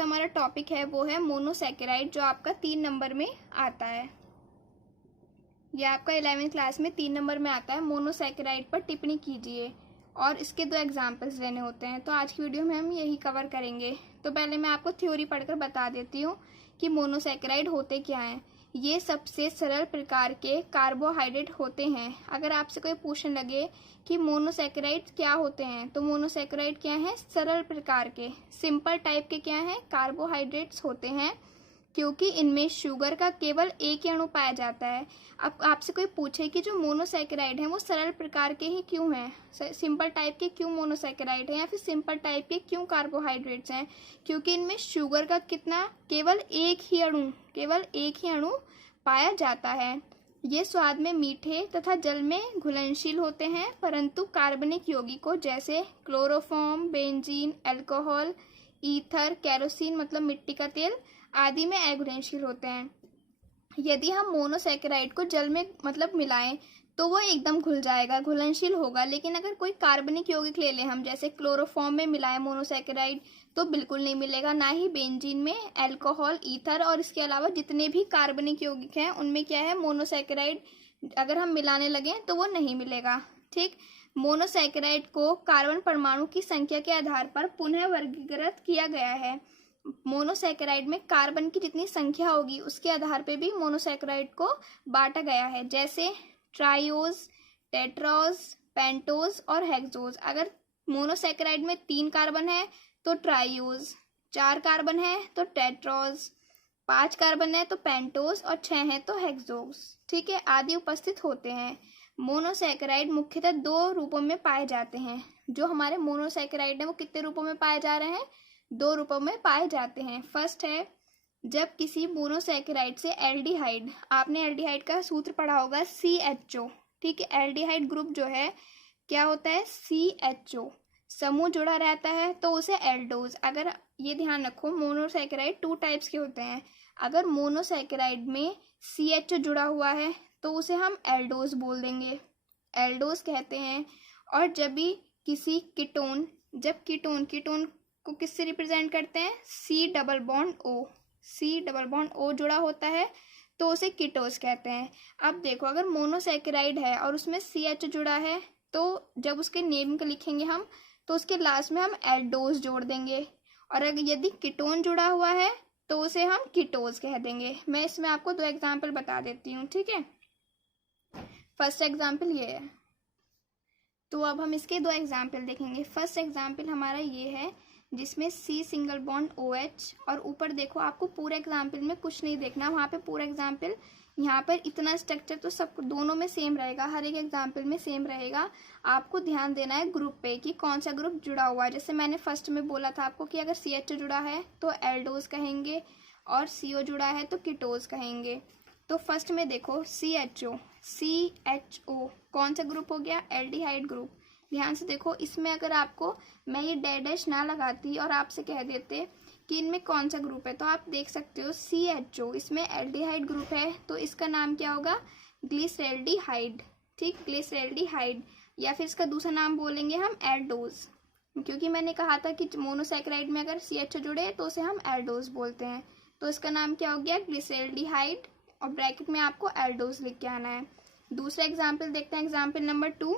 का हमारा टॉपिक है वो है मोनोसैकेराइड, जो आपका 3 नंबर में आता है। ये आपका 11वीं क्लास में 3 नंबर में आता है। मोनोसैकेराइड पर टिप्पणी कीजिए और इसके 2 एग्जाम्पल्स लेने होते हैं। तो आज की वीडियो में हम यही कवर करेंगे। तो पहले मैं आपको थ्योरी पढ़कर बता देती हूँ कि मोनोसैकेराइड होते क्या हैं। ये सबसे सरल प्रकार के कार्बोहाइड्रेट होते हैं। अगर आपसे कोई पूछने लगे कि मोनोसैकेराइड क्या होते हैं, तो मोनोसैकेराइड क्या है? सरल प्रकार के, सिंपल टाइप के क्या हैं? कार्बोहाइड्रेट्स होते हैं, क्योंकि इनमें शुगर का केवल एक ही अणु पाया जाता है। अब आपसे कोई पूछे कि जो मोनोसैकेराइड हैं वो सरल प्रकार के ही क्यों हैं, सिंपल टाइप के क्यों मोनोसैकेराइड हैं, या फिर सिंपल टाइप के क्यों कार्बोहाइड्रेट्स हैं? क्योंकि इनमें शुगर का कितना, केवल एक ही अणु पाया जाता है। ये स्वाद में मीठे तथा जल में घुलनशील होते हैं, परंतु कार्बनिक यौगिकों जैसे chloroform, benzene, alcohol, ether, kerosene मतलब मिट्टी का तेल आदि में अघुलनशील होते हैं। यदि हम मोनोसैकेराइड को जल में मतलब मिलाएं तो वो एकदम घुल जाएगा, घुलनशील होगा। लेकिन अगर कोई कार्बनिक यौगिक ले लें हम, जैसे क्लोरोफॉर्म में मिलाएं मोनोसैकेराइड, तो बिल्कुल नहीं मिलेगा। ना ही बेंजीन में, अल्कोहल, ईथर और इसके अलावा जितने भी कार्बनिक यौगिक हैं उनमें क्या है, मोनोसैकेराइड अगर हम मिलाने लगे तो वो नहीं मिलेगा। ठीक, मोनोसैकेराइड को कार्बन परमाणु की संख्या के आधार पर पुनः वर्गीकृत किया गया है। मोनोसैकेराइड में कार्बन की जितनी संख्या होगी उसके आधार पे भी मोनोसैकेराइड को बांटा गया है, जैसे ट्राइओज, टेट्राओज, पेंटोज और हेक्सोज। अगर मोनोसैकेराइड में 3 कार्बन है तो ट्राइओज, 4 कार्बन है तो टेट्राओज, 5 कार्बन है तो पेंटोज और 6 है तो हेक्सोज, ठीक है, आदि उपस्थित होते हैं। मोनोसैकेराइड मुख्यतः 2 रूपों में पाए जाते हैं। जो हमारे मोनोसैकेराइड है वो कितने रूपों में पाए जा रहे हैं? 2 रूपों में पाए जाते हैं। फर्स्ट है जब किसी मोनोसैकेराइड से एल्डिहाइड, आपने एल्डिहाइड का सूत्र पढ़ा होगा CHO, ठीक है। एल्डिहाइड ग्रुप जो है क्या होता है? CHO समूह जुड़ा रहता है तो उसे एल्डोज। अगर ये ध्यान रखो, मोनोसैकेराइड 2 टाइप्स के होते हैं। अगर मोनोसैकेराइड में CHO जुड़ा हुआ है तो उसे हम एल्डोज बोल देंगे, एल्डोज कहते हैं। और जब भी किसी कीटोन, जब कीटोन को किससे रिप्रेजेंट करते हैं? C डबल बॉन्ड O जुड़ा होता है तो उसे कीटोज कहते हैं। अब देखो, अगर मोनोसैकेराइड है और उसमें CH जुड़ा है तो जब उसके नेम को लिखेंगे हम तो उसके लास्ट में हम एल्डोज जोड़ देंगे। और अगर यदि कीटोन जुड़ा हुआ है तो उसे हम कीटोज कह देंगे। मैं इसमें आपको 2 एग्जाम्पल बता देती हूँ, ठीक है। फर्स्ट एग्जाम्पल ये है, तो अब हम इसके 2 एग्जाम्पल देखेंगे। फर्स्ट एग्जाम्पल हमारा ये है जिसमें C सिंगल बॉन्ड OH, और ऊपर देखो, आपको पूरे एग्जाम्पल में कुछ नहीं देखना, वहाँ पे पूरा एग्जाम्पल, यहाँ पर इतना स्ट्रक्चर तो सब दोनों में सेम रहेगा, हर एक एग्जाम्पल में सेम रहेगा। आपको ध्यान देना है ग्रुप पे कि कौन सा ग्रुप जुड़ा हुआ है। जैसे मैंने फर्स्ट में बोला था आपको कि अगर CHO जुड़ा है तो एल्डोज कहेंगे और CO जुड़ा है तो कीटोज कहेंगे। तो फर्स्ट में देखो CHO कौन सा ग्रुप हो गया? Aldehyde group. ध्यान से देखो, इसमें अगर आपको मैं ये डैश ना लगाती और आपसे कह देते कि इनमें कौन सा ग्रुप है, तो आप देख सकते हो CHO इसमें एल्डिहाइड ग्रुप है तो इसका नाम क्या होगा? ग्लिसरैल्डिहाइड, ठीक, ग्लिसरैल्डिहाइड। या फिर इसका दूसरा नाम बोलेंगे हम एल्डोज, क्योंकि मैंने कहा था कि मोनोसैकेराइड में अगर CHO जुड़े तो उसे हम एल्डोज बोलते हैं। तो इसका नाम क्या हो गया? ग्लिसरैल्डिहाइड, और ब्रैकेट में आपको एल्डोज लिख के आना है। दूसरा एग्जाम्पल देखते हैं, एग्जाम्पल नंबर 2।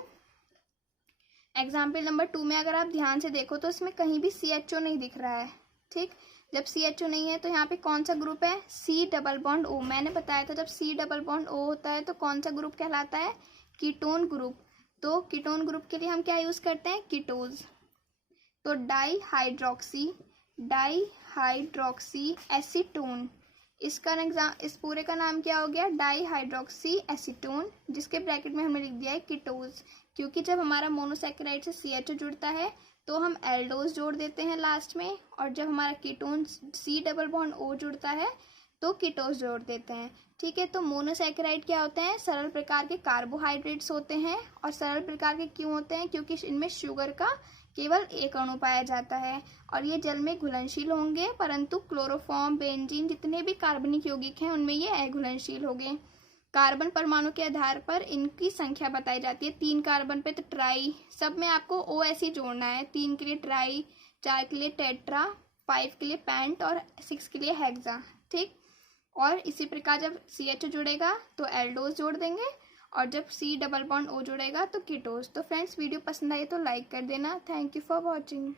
एग्जाम्पल नंबर 2 में अगर आप ध्यान से देखो तो इसमें कहीं भी CHO नहीं दिख रहा है, ठीक। जब CHO नहीं है तो यहाँ पे कौन सा ग्रुप है? C double bond O। मैंने बताया था जब C डबल बॉन्ड O होता है तो कौन सा ग्रुप कहलाता है? Ketone group. तो कीटोन ग्रुप के लिए हम क्या यूज करते हैं? कीटोज। तो डाईहाइड्रोक्सी एसीटोन, इस पूरे का नाम क्या हो गया? डाईहाइड्रोक्सी एसीटोन, जिसके ब्रैकेट में हमने लिख दिया है कीटोज। क्योंकि जब हमारा मोनोसैकेराइड से CHO जुड़ता है तो हम एल्डोज जोड़ देते हैं लास्ट में, और जब हमारा ketone C double bond O जुड़ता है तो कीटोज जोड़ देते हैं, ठीक है। तो मोनोसैकेराइड क्या होते हैं? सरल प्रकार के कार्बोहाइड्रेट्स होते हैं। और सरल प्रकार के क्यों होते हैं? क्योंकि इनमें शुगर का केवल एक अणु पाया जाता है और ये जल में घुलनशील होंगे, परंतु क्लोरोफॉर्म, बेंजीन जितने भी कार्बनिक यौगिक हैं उनमें ये अघुलनशील होंगे। कार्बन परमाणु के आधार पर इनकी संख्या बताई जाती है। 3 कार्बन पे तो ट्राई, सब में आपको OS ही जोड़ना है। 3 के लिए ट्राई, 4 के लिए टेट्रा, 5 के लिए पैंट और 6 के लिए हेक्सा, ठीक। और इसी प्रकार जब CH जुड़ेगा तो एल्डोज जोड़ देंगे, और जब C डबल बॉन्ड O जुड़ेगा तो कीटोज। तो फ्रेंड्स वीडियो पसंद आई तो लाइक कर देना। Thank you for watching.